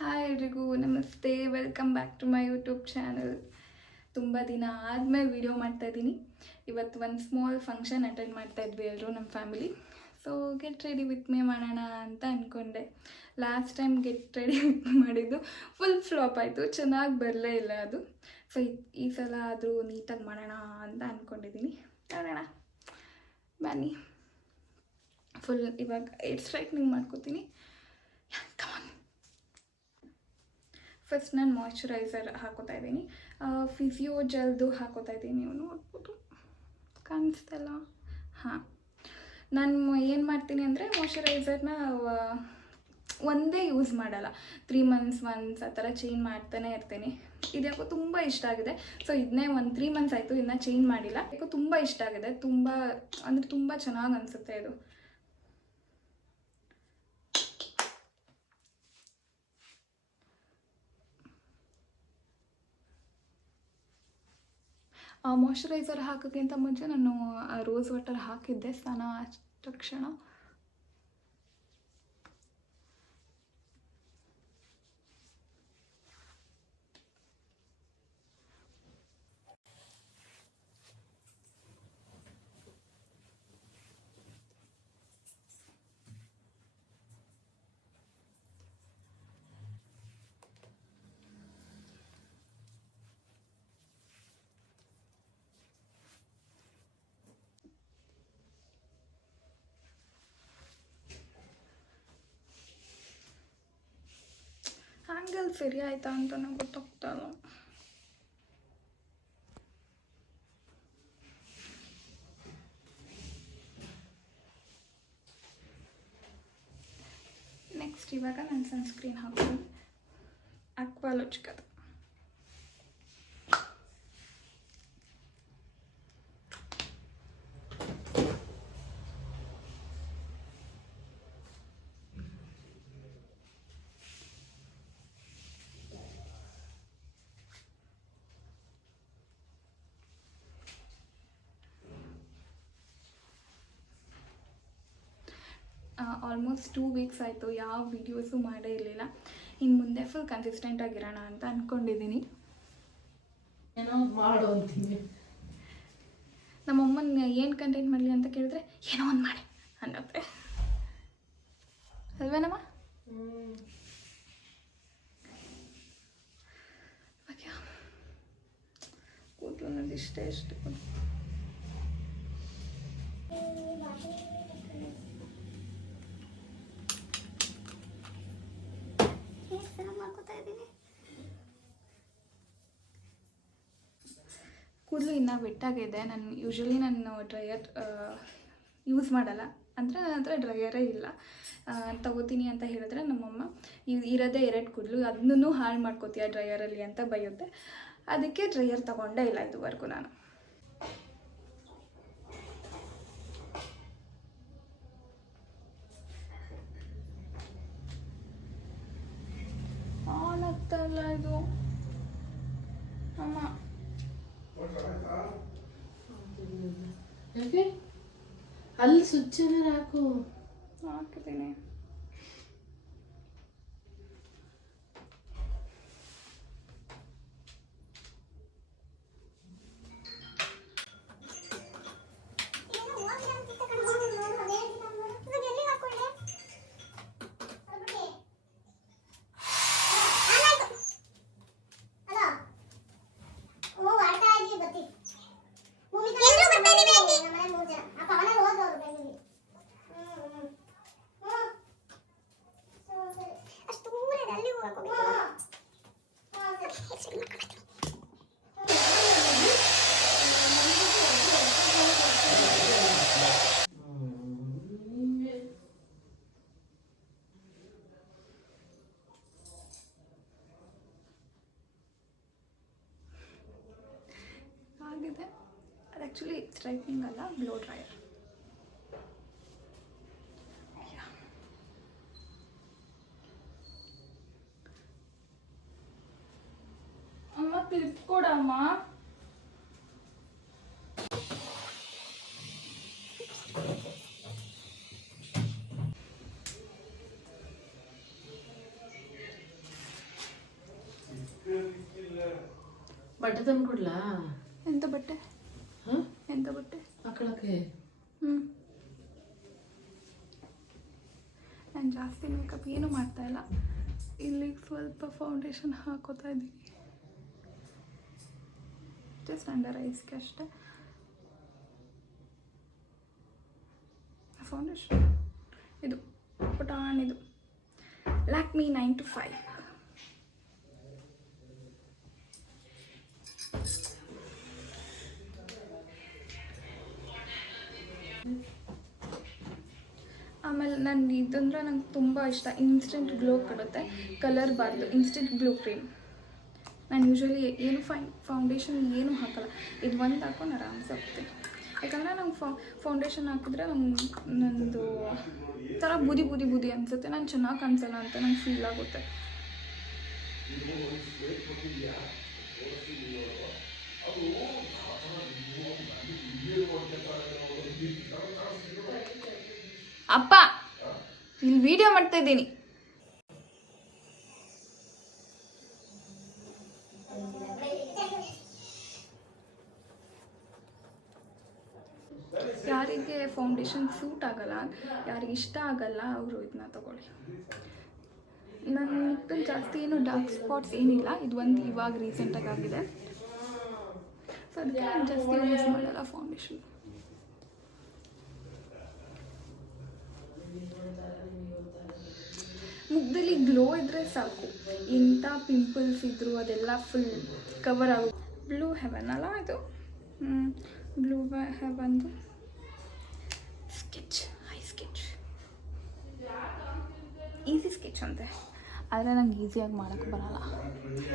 Hi ಎಲ್ರಿಗೂ ನಮಸ್ತೆ, welcome back to my YouTube channel. ತುಂಬ ದಿನ ಆದಮೇಲೆ ವಿಡಿಯೋ ಮಾಡ್ತಾಯಿದ್ದೀನಿ. ಇವತ್ತು ಒಂದು ಸ್ಮಾಲ್ ಫಂಕ್ಷನ್ ಅಟೆಂಡ್ ಮಾಡ್ತಾಯಿದ್ವಿ ಎಲ್ಲರೂ ನಮ್ಮ family. So get ready with May ಮಾಡೋಣ ಅಂತ ಅಂದ್ಕೊಂಡೆ. ಲಾಸ್ಟ್ ಟೈಮ್ ಗೆಟ್ ರೆಡಿ ಮಾಡಿದ್ದು ಫುಲ್ ಫ್ಲಾಪ್ ಆಯಿತು, ಚೆನ್ನಾಗಿ ಬರಲೇ ಇಲ್ಲ ಅದು. ಸೊ ಈ ಸಲ ಆದರೂ ನೀಟಾಗಿ ಮಾಡೋಣ ಅಂತ ಅಂದ್ಕೊಂಡಿದ್ದೀನಿ. ನೋಡೋಣ ಬನ್ನಿ. ಫುಲ್ ಇವಾಗ ಏರ್ ಸ್ಟ್ರೈಟ್ನಿಂಗ್ ಮಾಡ್ಕೋತೀನಿ. ಕಮಾನ್. ಫಸ್ಟ್ ನಾನು ಮಾಯ್ಶ್ಚರೈಸರ್ ಹಾಕೋತಾ ಇದ್ದೀನಿ. ಫಿಸಿಯೋ ಜೆಲ್ದು ಹಾಕೋತಾ ಇದ್ದೀನಿ. ನೀವು ನೋಡ್ಬೋದು, ಕಾಣಿಸ್ತಲ್ಲ? ಹಾಂ, ನಾನು ಏನು ಮಾಡ್ತೀನಿ ಅಂದರೆ ಮಾಯ್ಶ್ಚರೈಸರ್ನ ಒಂದೇ ಯೂಸ್ ಮಾಡಲ್ಲ, 3 months ಒನ್ಸ್ ಆ ಥರ ಚೇಂಜ್ ಮಾಡ್ತಾನೆ ಇರ್ತೀನಿ. ಇದ್ಯಾಕೋ ತುಂಬ ಇಷ್ಟ ಆಗಿದೆ. ಸೊ ಇದನ್ನೇ 3 months ಆಯಿತು, ಇನ್ನೂ ಚೇಂಜ್ ಮಾಡಿಲ್ಲ. ಯಾಕೋ ತುಂಬ ಇಷ್ಟ ಆಗಿದೆ, ತುಂಬ ಅಂದರೆ ತುಂಬ ಚೆನ್ನಾಗಿ ಅನಿಸುತ್ತೆ ಇದು. ಮಾಯ್ಶ್ಚರೈಸರ್ ಹಾಕೋಕ್ಕಿಂತ ಮುಂಚೆ ನಾನು ರೋಸ್ ವಾಟರ್ ಹಾಕಿದ್ದೆ ಸ್ನಾನ ಆದ ತಕ್ಷಣ. ಹ್ಯಾಂಗಲ್ ಸರಿ ಆಯಿತಾ ಅಂತ ನಂಗೆ ಗೊತ್ತಾಗ್ತಲ್ಲ. ನೆಕ್ಸ್ಟ್ ಇವಾಗ ನಾನು ಸನ್ಸ್ಕ್ರೀನ್ ಹಾಕ್ತೀನಿ, ಅಕ್ವಾಲಜಿಕದು. ಆಲ್ಮೋಸ್ಟ್ 2 weeks ಆಯಿತು, ಯಾವ ವೀಡಿಯೋಸು ಮಾಡೇ ಇರಲಿಲ್ಲ. ಇನ್ನು ಮುಂದೆ ಫುಲ್ ಕನ್ಸಿಸ್ಟೆಂಟ್ ಆಗಿರೋಣ ಅಂತ ಅಂದ್ಕೊಂಡಿದ್ದೀನಿ. ಏನೋ ಮಾಡು ಅಂತೀನಿ. ನಮ್ಮಮ್ಮನ ಏನು ಕಂಟೆಂಟ್ ಮಾಡಲಿ ಅಂತ ಕೇಳಿದ್ರೆ ಏನೋ ಒಂದು ಮಾಡಿ ಅನ್ನತ್ತೆ ಅಲ್ವೇನಮ್ಮ? ಕೂದಲು ನನಗೆ ಇಷ್ಟೇ ಮಾಡ್ಕೋತಾ ಇದ್ದೀನಿ. ಕೂದಲು ಇನ್ನೂ ವೆಟ್ಟಾಗಿದೆ. ನಾನು ಡ್ರೈಯರ್ ಯೂಸ್ ಮಾಡಲ್ಲ, ಅಂದರೆ ನನ್ನ ಹತ್ರ ಡ್ರೈಯರೇ ಇಲ್ಲ. ತಗೋತೀನಿ ಅಂತ ಹೇಳಿದ್ರೆ ನಮ್ಮಮ್ಮ ಇರೋದೇ 2 ಕೂದಲು, ಅದನ್ನೂ ಹಾಳು ಮಾಡ್ಕೋತೀಯ ಡ್ರೈಯರಲ್ಲಿ ಅಂತ ಬೈಯುತ್ತೆ. ಅದಕ್ಕೆ ಡ್ರೈಯರ್ ತಗೊಂಡೇ ಇಲ್ಲ ಇದುವರೆಗೂ ನಾನು. ಆನ್ ಆಗ್ತಾಯಿಲ್ಲ ಇದು ಅಮ್ಮ. ಯಾಕೆ ಅಲ್ಲಿ ಸ್ವಿಚ್ ಹಾಕು. ಹಾಕಿದ್ದೀನಿ. ಆಗಿದೆ. ಅದು ಆ್ಯಕ್ಚುಲಿ ಸ್ಟ್ರೈಟ್ನಿಂಗ್ ಅಲ್ಲ, ಬ್ಲೋ ಡ್ರೈಯರ್. ಅಮ್ಮ ಕ್ಲಿಪ್ ಕೊಡಮ್ಮ. ಬಟ್ಟೆ ತಂದು ಕೊಡ್ಲಾ? ಎಂತ ಬಟ್ಟೆ? ಹಾಂ, ಎಂತ ಬಟ್ಟೆ? ಹಾಕೊಳಕ್ಕೆ. ನಾನು ಜಾಸ್ತಿ ಮೇಕಪ್ ಏನೂ ಮಾಡ್ತಾಯಿಲ್ಲ. ಇಲ್ಲಿ ಸ್ವಲ್ಪ ಫೌಂಡೇಶನ್ ಹಾಕೋತಾ ಇದ್ದೀನಿ, ಜಸ್ಟ್ ಅಂಡರ್ ಐಸ್ಗೆ ಅಷ್ಟೇ. ಫೌಂಡೇಶನ್ ಇದು ಪುಟಾಣಿದು ಲ್ಯಾಕ್ಮಿ 9 to 5. ಆಮೇಲೆ ನಾನು ಇದಂದ್ರೆ ನಂಗೆ ತುಂಬ ಇಷ್ಟ. ಇನ್ಸ್ಟೆಂಟ್ ಗ್ಲೋ ಕೊಡುತ್ತೆ, ಕಲರ್ ಬಾರ್ದು ಇನ್ಸ್ಟೆಂಟ್ ಗ್ಲೋ ಕ್ರೀಮ್. ನಾನು ಯೂಶ್ವಲಿ ಏನು ಫೌಂಡೇಶನ್ ಏನೂ ಹಾಕೋಲ್ಲ, ಇದು ಒಂದು ಹಾಕೊಂಡು ಆರಾಮ್ಸೆ ಹೋಗ್ತೀನಿ. ಯಾಕಂದರೆ ನಂಗೆ ಫೌಂಡೇಶನ್ ಹಾಕಿದ್ರೆ ನಂದು ಥರ ಬೂದಿ ಬೂದಿ ಬೂದಿ ಅನಿಸುತ್ತೆ, ನಾನು ಚೆನ್ನಾಗಿ ಕಾಣಿಸಲ್ಲ ಅಂತ ನಂಗೆ ಫೀಲ್ ಆಗುತ್ತೆ. ಅಪ್ಪ, ಇಲ್ಲಿ ವಿಡಿಯೋ ಮಾಡ್ತಾ ಇದ್ದೀನಿ. ಯಾರಿಗೆ ಫೌಂಡೇಶನ್ ಸೂಟ್ ಆಗಲ್ಲ, ಯಾರಿಗೆ ಇಷ್ಟ ಆಗಲ್ಲ, ಅವರು ಇದನ್ನ ತಗೊಳ್ಳಿ. ನನ್ನ ಮುಖದಲ್ಲಿ ಜಾಸ್ತಿ ಏನು ಡಾರ್ಕ್ ಸ್ಪಾಟ್ಸ್ ಏನಿಲ್ಲ, ಇದು ಒಂದು ಇವಾಗ ರೀಸೆಂಟಾಗಿ ಆಗಿದೆ. ಸೊ ಅದಕ್ಕೆ ನಾನು ಜಾಸ್ತಿ ಯೂಸ್ ಮಾಡಲ್ಲ ಫೌಂಡೇಶನ್. ಮುಖದಲ್ಲಿ ಗ್ಲೋ ಇದ್ದರೆ ಸಾಕು, ಎಂಥ ಪಿಂಪಲ್ಸ್ ಇದ್ದರೂ ಅದೆಲ್ಲ ಫುಲ್ ಕವರ್ ಆಗುತ್ತೆ. ಬ್ಲೂ ಹೆವನ್ ಅಲ್ಲ ಇದು? ಬ್ಲೂ ಹೆವನ್ದು sketch, eye sketch, easy sketch ಅಂತೆ, ಆದರೆ ನಂಗೆ ಈಸಿಯಾಗಿ ಮಾಡೋಕ್ಕೆ ಬರಲ್ಲ.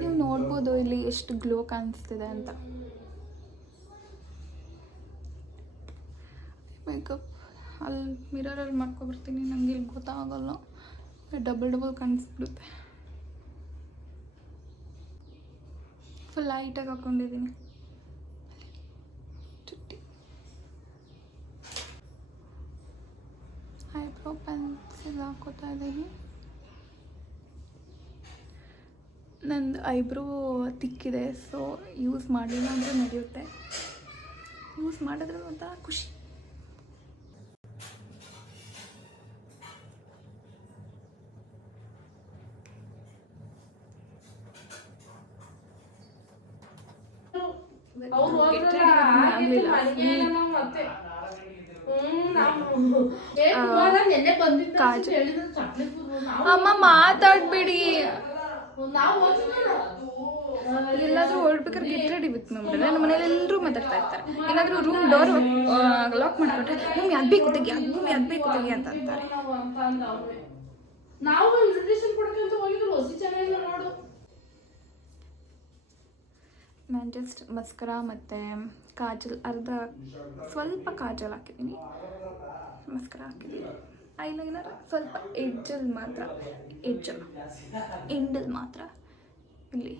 ನೀವು ನೋಡ್ಬೋದು ಇಲ್ಲಿ ಎಷ್ಟು ಗ್ಲೋ ಕಾಣಿಸ್ತಿದೆ ಅಂತ. ಮೇಕಪ್ ಅಲ್ಲಿ ಮಿರರಲ್ಲಿ ಮಾಡ್ಕೊಬರ್ತೀನಿ, ನನಗೆ ಇಲ್ಲಿ ಗೊತ್ತಾಗಲ್ಲ, ಡಬಲ್ ಕಾಣಿಸ್ಬಿಡುತ್ತೆ. ಫುಲ್ ಲೈಟಾಗಿ ಹಾಕ್ಕೊಂಡಿದ್ದೀನಿ. ಚುಟ್ಟಿ ಐಬ್ರೋ ಪೆನ್ಸಿಲ್ ಹಾಕೋತಾ ಇದ್ದೀನಿ. ನಂದು ಐಬ್ರೋ ತಿಕ್ಕಿದೆ, ಸೊ ಯೂಸ್ ಮಾಡಿಲ್ಲ ಅಂದರೆ ನಡೆಯುತ್ತೆ, ಯೂಸ್ ಮಾಡಿದ್ರೆ ಒಂಥರ ಖುಷಿ. ಅಮ್ಮ ಮಾತಾಡ್ಬೇಡಿ, ಎಲ್ಲಾದ್ರೂ ಹೊರಡ್ಬೇಕಾದ್ರೆ ಗೆಟ್ ರೆಡಿ ವಿತ್ ಮೆಂಬರ್. ನಮ್ಮ ಮನೇಲಿ ಎಲ್ಲರೂ ಮಾತಾಡ್ತಾ ಇರ್ತಾರೆ. ಏನಾದರೂ ರೂಮ್ ಡೋರ್ ಲಾಕ್ ಮಾಡ್ಕೊಂಡ್ರೆ ಭೂಮಿ ಅದು ಬೇಕು ತೆಗಿ, ಅದು ಭೂಮಿ ಅದು ಬೇಕು ತೆಗಿ ಅಂತ ಅಂತಾರೆ. ನಾನು ಜಸ್ಟ್ ಮಸ್ಕರ ಮತ್ತು ಕಾಜಲ್ ಸ್ವಲ್ಪ ಕಾಜಲ್ ಹಾಕಿದ್ದೀನಿ, ಮಸ್ಕರ ಹಾಕಿದ್ದೀನಿ. ಐಲೈನರ್ ಸ್ವಲ್ಪ ಎಂಡಲ್ಲಿ ಮಾತ್ರ ಇಲ್ಲಿ.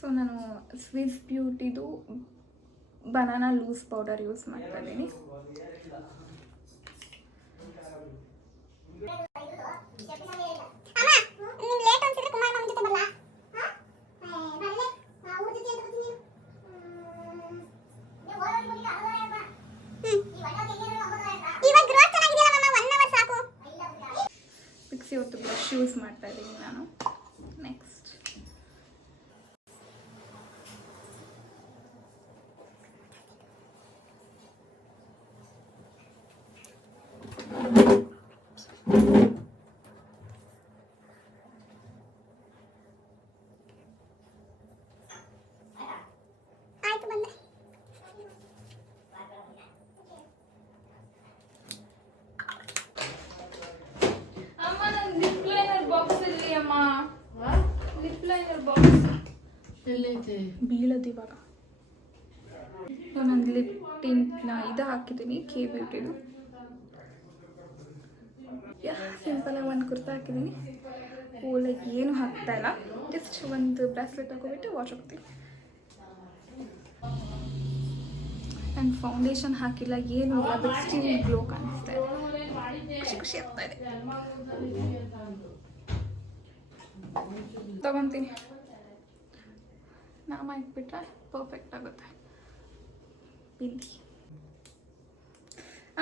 ಸೊ ನಾನು ಸ್ವಿಸ್ ಬ್ಯೂಟಿದು ಬನಾನಾ ಲೂಸ್ ಪೌಡರ್ ಯೂಸ್ ಮಾಡ್ತಾ ಇದ್ದೀನಿ. ಪಿಕ್ಸಿ ಹೊತ್ತು ಬ್ರಷ್ ಯೂಸ್ ಮಾಡ್ತಾ ಇದ್ದೀನಿ ನಾನು. ನೆಕ್ಸ್ಟ್ ಬೀಳೋದು ಇವಾಗ. ನಾನು ಲಿಪ್ ಟಿಂಟ್ನ ಇದು ಹಾಕಿದ್ದೀನಿ, ಕೆ ಬ್ಯೂಟಿದು. ಸಿಂಪಲಾಗಿ ಒಂದು ಕುರ್ತಾ ಹಾಕಿದ್ದೀನಿ. ಲೈಕ್ ಏನು ಹಾಕ್ತಾ ಇಲ್ಲ, ಜಸ್ಟ್ ಒಂದು ಬ್ರಾಸ್ಲೆಟ್ ಹಾಕೋಬಿಟ್ಟು ವಾಶ್ ಹೋಗ್ತೀನಿ. ನಾನು ಫೌಂಡೇಶನ್ ಹಾಕಿಲ್ಲ, ಏನು ಇಲ್ಲ, ಬಟ್ ಸ್ಟಿಲ್ ಗ್ಲೋ ಕಾಣಿಸ್ತಾ ಇದೆ. ಖುಷಿ ಆಗ್ತಾ ಇದೆ. ತಗೊತೀನಿ. ನಾಮ ಇಟ್ಬಿಟ್ರೆ ಪರ್ಫೆಕ್ಟ್ ಆಗುತ್ತೆ. ಬಿಂದಿ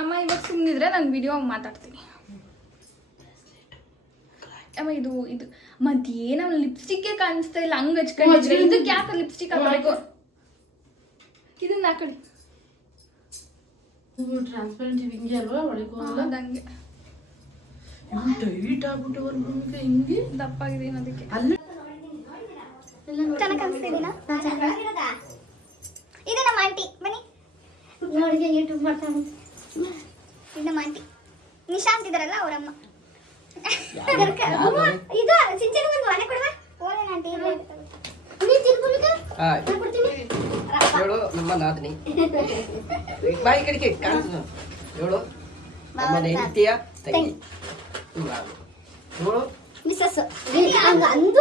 ಅಮ್ಮ ಇವಾಗ ಸುಮ್ಮನಿದ್ರೆ ನಾನು ವಿಡಿಯೋ ಮಾತಾಡ್ತೀನಿ. ಅಮ್ಮ ಇದು ಮತ್ತೇನ ಲಿಪ್ಸ್ಟಿಕ್ಕೇ ಕಾಣಿಸ್ತಾ ಇಲ್ಲ, ಹಂಗೆ ಹಚ್ಕೊಂಡಿದ್ರೆ ಇದಕ್ಕೆ ಯಾಕೆ ಲಿಪ್ಸ್ಟಿಕ್ ಹಾಕಬೇಕು? ಇದನ್ನ ಹಾಕೊಳ್ಳಿ. ಟ್ರಾನ್ಸ್ಪರೆಂಟ್ ಹಿಂಗೆ ಅಲ್ವಾ ಒಳಗೆ ಹಂಗೆ ಟೈಟ್ ಆಗ್ಬಿಟ್ಟವ್ರ ಭೂಮಿಗೆ ಹಿಂಗೆ ದಪ್ಪಾಗಿದ್ದೀನಿ ಅದಕ್ಕೆ. ಅಲ್ಲ ಚೆನ್ನಾಗಿ ಕಾಣಿಸ್ತಿದ್ದೀನಾ? ಇದು ನಮ್ಮ ಆಂಟಿ ಬನ್ನಿ ನೋಡಿ ಯೂಟ್ಯೂಬ್ ಮಾಡ್ತಾನೆ. ಇದು ನಮ್ಮ ಆಂಟಿ ನಿಶಾಂತ್ ಇದಾರಲ್ಲ ಅವರಮ್ಮ. ಇದು ಸಿಂಚನ ಒಂದು ಮನೆ ಕೊಡುವ ಓಲನ್ ಆಂಟಿ ನೀ ತಿಳ್ಕೊಳಿಕ ಕೊಡ್ತೀನಿ ಹೇಳು ನಮ್ಮ ನಾದಿನಿ ಬಾಯಿ ಕಡಿಕೆ ಕಾಣಿಸು ಹೇಳು ನಮ್ಮ ಹೆಂಡತಿಯ ತಂಗಿ ಹೇಳು ಮಿಸಸ್ ಹಂಗ ಅಂದು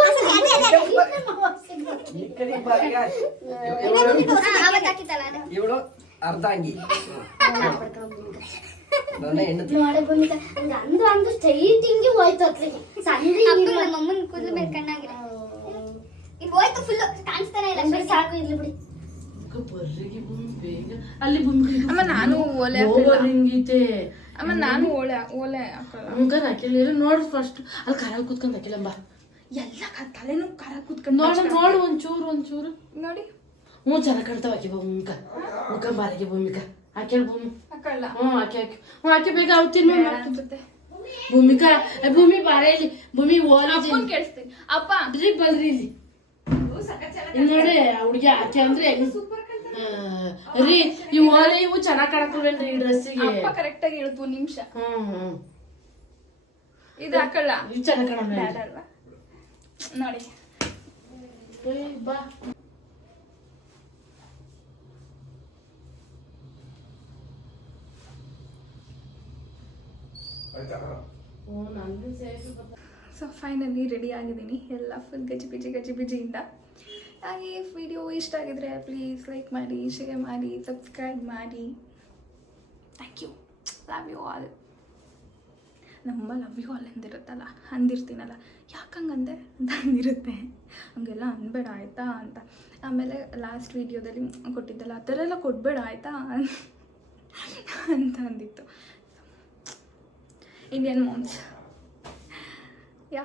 ಈ ಕಡೆ ಬಾಯಿಗೆ ಅವತ್ತು ಹಾಕಿದ್ದಲ್ಲ ಅದು ಇವಳು ಅರ್ಧಾಂಗಿ ನನ್ನ ಹೆಂಡತಿ ನೋಡಿ ಭೂಮಿಕ ಹಂಗ ಅಂದು ಸ್ಟ್ರೈಟಿಂಗ್ ಹೋಯ್ತು ಅತ್ಲಿಗೆ ಸಂಧಿ ನಮ್ಮ ಅಮ್ಮನ ಕೂದಲು ಮೇಲೆ ಕಣ್ಣಾಗಿದೆ. ಇದು ಹೋಯ್ತು ಫುಲ್ ಕಾಣಿಸ್ತಾನೆ ಇಲ್ಲ. ಸರಿ ಸಾಕು ಇರ್ಲಿ ಬಿಡಿ. ಬರ್ರಿಗೆ ಭೂಮಿ ಬೇಗ ಅಲ್ಲಿ ಭೂಮಿ ಅಮ್ಮ ನಾನು ಓಲೆ ಹಿಂಗೈತೆ. ಅಮ್ಮ ನಾನು ಓಲೆ ಹಾಕಲ್ಲ. ಹಂಗಾರ ಹಾಕಿಲ್ಲ ನೋಡು ಫಸ್ಟ್ ಅಲ್ಲಿ ಕರಾಲ್ ಕೂತ್ಕೊಂಡು ಹಾಕಿಲ್ಲಂಬ ಎಲ್ಲ ತಲೆನೂ ಖರ ಕೂತ್ಕೊಂಡು ನೋಡು ಒಂಚೂರು ನೋಡಿ. ಹ್ಞೂ ಚೆನ್ನಾಗಿ ಕಾಣ್ತಾವ ಹಾಕಿ ಭೂಮಿಕ ಮುಖ ಬಾರಿಗೆ ಭೂಮಿಕ ಹಾಕ್ಯಾಳ ಭೂಮಿ. ಹಾಕಲ್ಲ ಹಾಕಿ ಬೇಗ ಅವತ್ತಿನ ಅನ್ಸುತ್ತೆ. ಭೂಮಿಕಾ ಭೂಮಿ ಬಾರೆ ಇಲ್ಲಿ ಭೂಮಿ ಅಪ್ಪನ್ ಕೇಳಿಸ್ತೀನಿ. ಅಪ್ಪ ಬಲ್ರಿ ಇಲ್ಲಿ ನೋಡಿ ಹುಡುಗಿ ಹಾಕಿ ಅಂದ್ರೆ ರೀ ಈ ಓಲೆ ಇವು ಚೆನ್ನಾಗ್ ಕಾಣಕಲ್ವೇನ್ರಿ ಈ ಡ್ರೆಸ್ಸಿಗೆ. ಅಪ್ಪ ಕರೆಕ್ಟ್ ಆಗಿ ಹೇಳ್ತು ಒಂದ್ ನಿಮಿಷ. ಇದು ಹಾಕಲ್ಲ ಇದು ಚೆನ್ನಾಗ್ ಕಾಣಲ್ಲ ಬ್ಯಾಡ ಅಲ್ವಾ? ನೋಡಿ ಬಾ ಸೊ ಫೈನಲಿ ರೆಡಿ ಆಗಿದ್ದೀನಿ. ಎಲ್ಲ ಫುಲ್ ಗಜಿಬಿಜಿಯಿಂದ. ಹಾಗೆ ವಿಡಿಯೋ ಇಷ್ಟ ಆಗಿದ್ರೆ ಪ್ಲೀಸ್ ಲೈಕ್ ಮಾಡಿ, ಶೇರ್ ಮಾಡಿ, ಸಬ್ಸ್ಕ್ರೈಬ್ ಮಾಡಿ. Thank you. Love you all. ನಮ್ಮ ಲವ್ ಯು ಆಲ್ ಅಂದಿರ್ತೀನಲ್ಲ, ಯಾಕೆ ಹಂಗಂದೆ ಅಂತ ಅಂದಿರುತ್ತೆ. ಹಂಗೆಲ್ಲ ಅನ್ಬೇಡ ಆಯಿತಾ ಅಂತ. ಆಮೇಲೆ ಲಾಸ್ಟ್ ವೀಡಿಯೋದಲ್ಲಿ ಕೊಟ್ಟಿದ್ದಲ್ಲ ಆ ಥರ ಎಲ್ಲ ಕೊಡಬೇಡ ಆಯಿತಾ ಅಂತ ಅಂದಿತ್ತು. Indian moms. ಯಾ